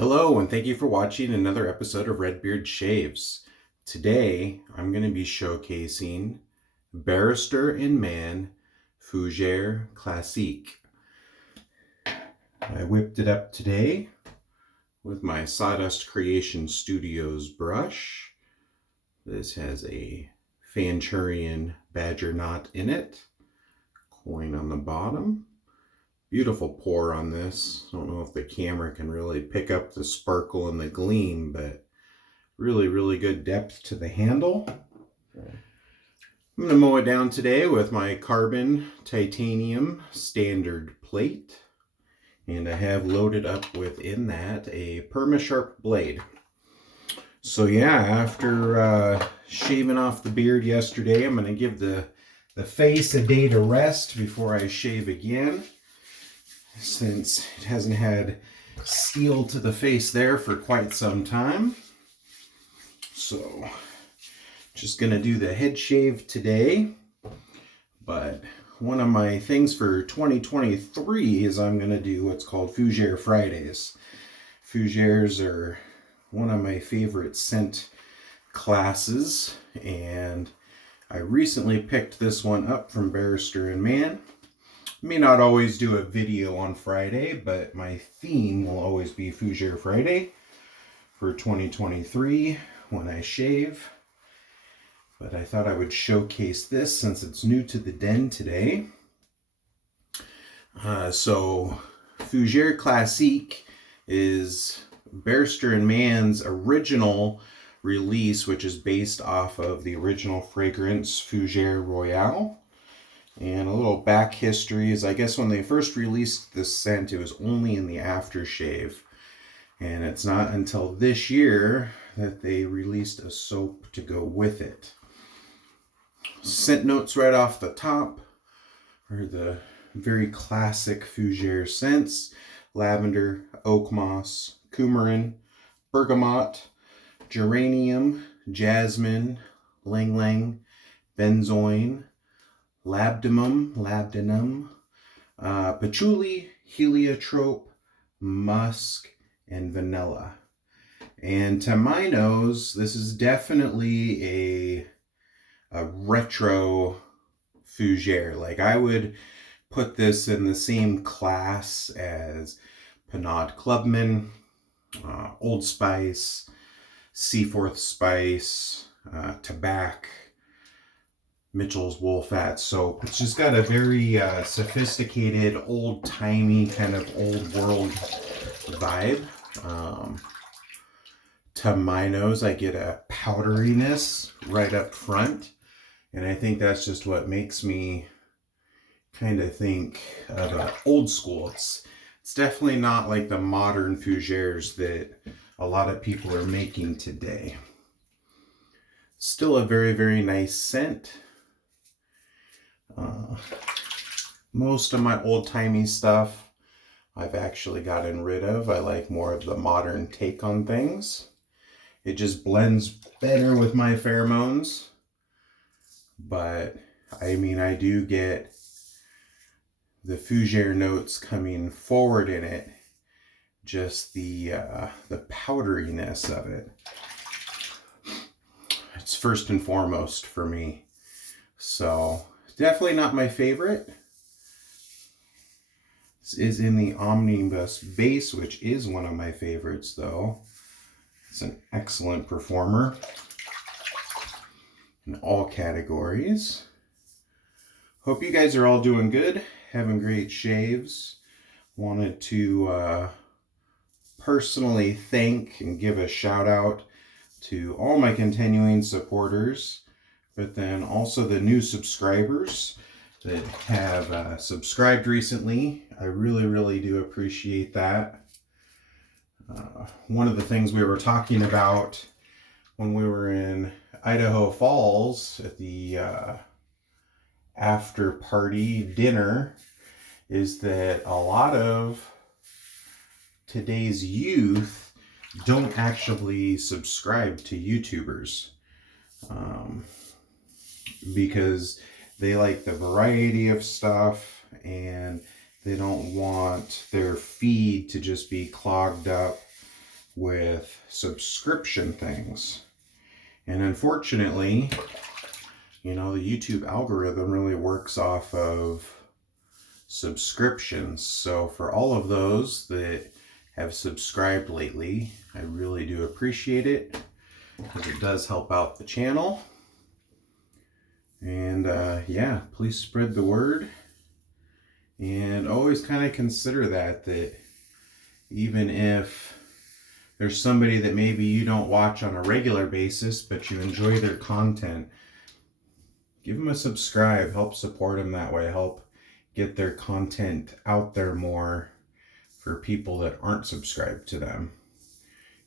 Hello, and thank you for watching another episode of Redbeard Shaves. Today, I'm going to be showcasing Barrister and Mann Fougere Classique. I whipped it up today with my Sawdust Creation Studios brush. This has a Fanturian badger knot in it, coin on the bottom. Beautiful pour on this. I don't know if the camera can really pick up the sparkle and the gleam, but really good depth to the handle. I'm going to mow it down today with my carbon titanium standard plate. And I have loaded up within that a Permasharp blade. So yeah, after shaving off the beard yesterday, I'm going to give the face a day to rest before I shave again, since it hasn't had steel to the face there for quite some time. So just gonna do the head shave today. But one of my things for 2023 is I'm gonna do what's called Fougere Fridays. Fougeres are one of my favorite scent classes, and I recently picked this one up from Barrister and Mann. May not always do a video on Friday, but my theme will always be Fougere Friday for 2023 when I shave. But I thought I would showcase this since it's new to the den today. So Fougere Classique is Barrister and Mann's original release, which is based off of the original fragrance Fougere Royale. And a little back history is, I guess when they first released this scent, it was only in the aftershave. And it's not until this year that they released a soap to go with it. Scent notes right off the top are the very classic Fougere scents: lavender, oak moss, coumarin, bergamot, geranium, jasmine, ylang ylang, benzoin, labdanum, patchouli, heliotrope, musk, and vanilla. And to my nose, this is definitely a retro Fougere. Like, I would put this in the same class as Pinaud Clubman, Old Spice, Seaforth Spice, Tobacco, Mitchell's Wool Fat soap. It's just got a very sophisticated, old-timey, kind of old-world vibe. To my nose, I get a powderiness right up front, and I think that's just what makes me kind of think of old school. It's definitely not like the modern Fougeres that a lot of people are making today. Still a very nice scent. Most of my old-timey stuff I've actually gotten rid of. I like more of the modern take on things. It just blends better with my pheromones. But I mean, I do get the Fougere notes coming forward in it. Just the powderiness of it. It's first and foremost for me. So definitely not my favorite. This is in the Omnibus base, which is one of my favorites, though. It's an excellent performer in all categories. Hope you guys are all doing good, having great shaves. Wanted to personally thank and give a shout out to all my continuing supporters, but then also the new subscribers that have subscribed recently. I really do appreciate that. One of the things we were talking about when we were in Idaho Falls at the after party dinner is that a lot of today's youth don't actually subscribe to YouTubers. Because they like the variety of stuff and they don't want their feed to just be clogged up with subscription things. And unfortunately, you know, the YouTube algorithm really works off of subscriptions. So for all of those that have subscribed lately, I really do appreciate it, because it does help out the channel. And yeah, please spread the word. And always kind of consider that even if there's somebody that maybe you don't watch on a regular basis, but you enjoy their content, give them a subscribe, help support them that way, help get their content out there more for people that aren't subscribed to them.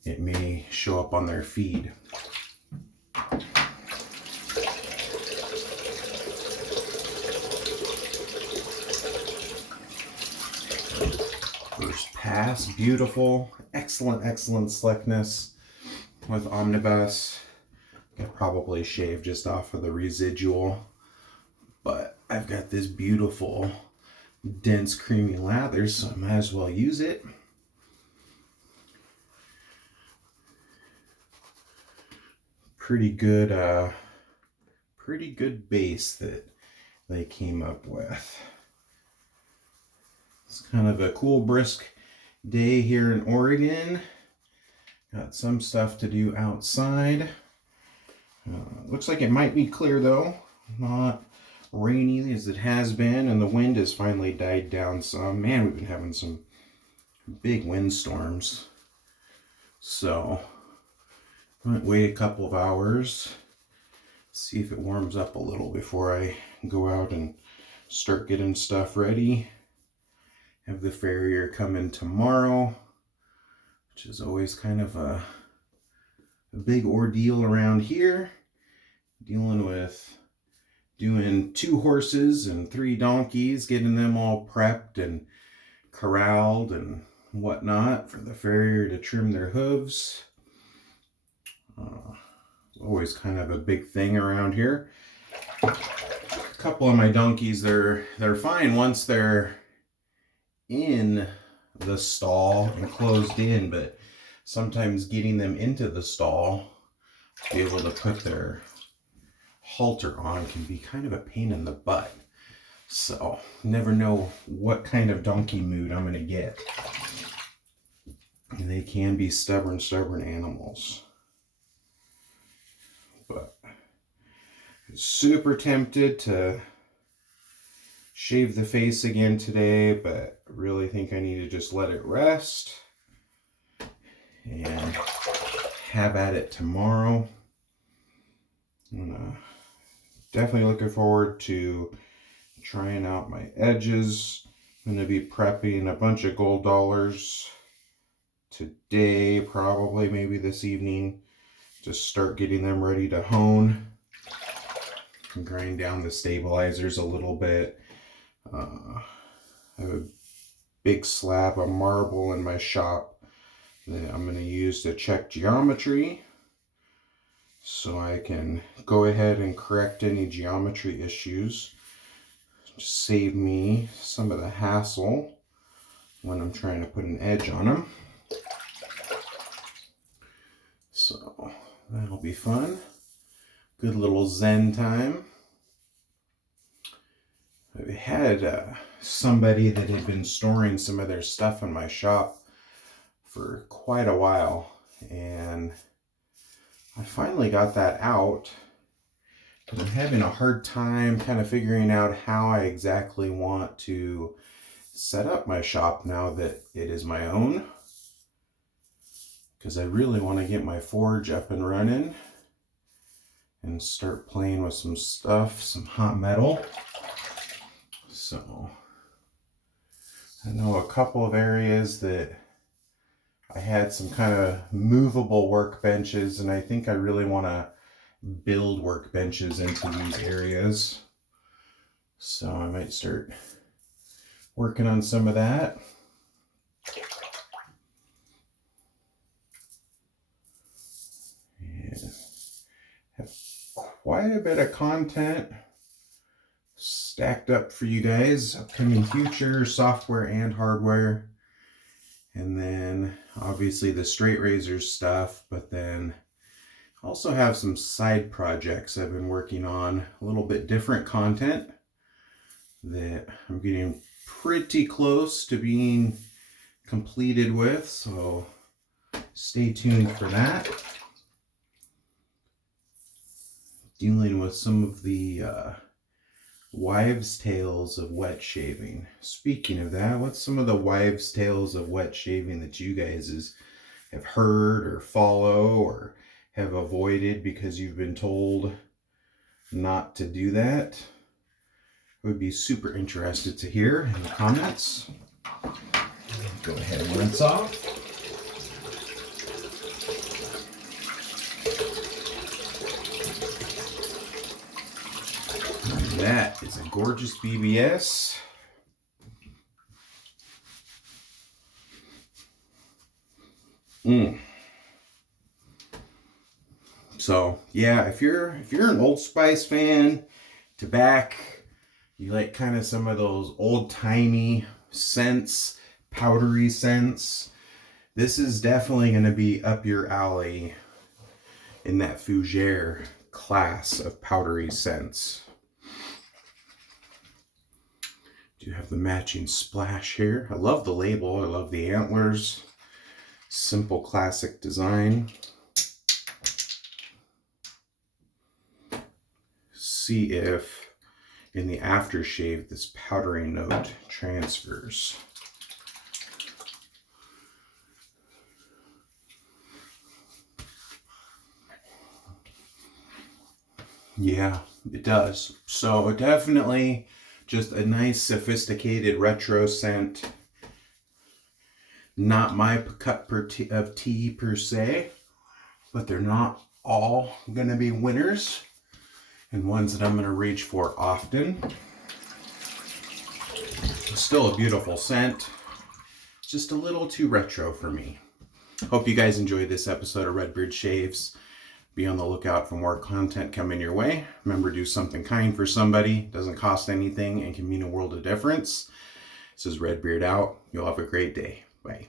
It may show up on their feed. First pass, beautiful, excellent slickness with Omnibus. I probably shaved just off of the residual, but I've got this beautiful dense creamy lather, so I might as well use it. Pretty good base that they came up with. It's kind of a cool, brisk day here in Oregon. Got some stuff to do outside. Looks like it might be clear though, not rainy as it has been, and the wind has finally died down some. Man, we've been having some big windstorms. So I might wait a couple of hours, see if it warms up a little before I go out and start getting stuff ready. Have the farrier come in tomorrow, which is always kind of a big ordeal around here, dealing with doing 2 horses and 3 donkeys, getting them all prepped and corralled and whatnot for the farrier to trim their hooves. Always kind of a big thing around here. A couple of my donkeys, they're fine once they're in the stall and closed in, but sometimes getting them into the stall to be able to put their halter on can be kind of a pain in the butt. So never know what kind of donkey mood I'm going to get. And they can be stubborn animals. But super tempted to shave the face again today, but I really think I need to just let it rest and have at it tomorrow. I'm definitely looking forward to trying out my edges. I'm going to be prepping a bunch of gold dollars today, probably maybe this evening. Just start getting them ready to hone and grind down the stabilizers a little bit. I have a big slab of marble in my shop that I'm going to use to check geometry, so I can go ahead and correct any geometry issues. Just save me some of the hassle when I'm trying to put an edge on them. So that'll be fun. Good little zen time. I had somebody that had been storing some of their stuff in my shop for quite a while, and I finally got that out, but I'm having a hard time kind of figuring out how I exactly want to set up my shop now that it is my own, because I really want to get my forge up and running and start playing with some stuff, some hot metal. So I know a couple of areas that I had some kind of movable workbenches, and I think I really want to build workbenches into these areas. So I might start working on some of that. And have quite a bit of content stacked up for you guys, upcoming future software and hardware. And then obviously the straight razor stuff, but then also have some side projects I've been working on, a little bit different content that I'm getting pretty close to being completed with, so stay tuned for that. Dealing with some of the wives' tales of wet shaving. Speaking of that, what's some of the wives' tales of wet shaving that you guys have heard or follow or have avoided because you've been told not to do that? I would be super interested to hear in the comments. Go ahead and rinse off. And that is a gorgeous BBS. So yeah, if you're an Old Spice fan, tobacco, you like kind of some of those old-timey scents, powdery scents, this is definitely going to be up your alley in that Fougere class of powdery scents. Do have the matching splash here. I love the label. I love the antlers. Simple classic design. See if in the aftershave this powdery note transfers. Yeah, it does. So definitely just a nice sophisticated retro scent. Not my cup of tea per se, but they're not all gonna be winners and ones that I'm gonna reach for often. Still a beautiful scent, just a little too retro for me. Hope you guys enjoyed this episode of Redbeard Shaves. Be on the lookout for more content coming your way. Remember, do something kind for somebody. Doesn't cost anything and can mean a world of difference. This is Redbeard out. You'll have a great day. Bye.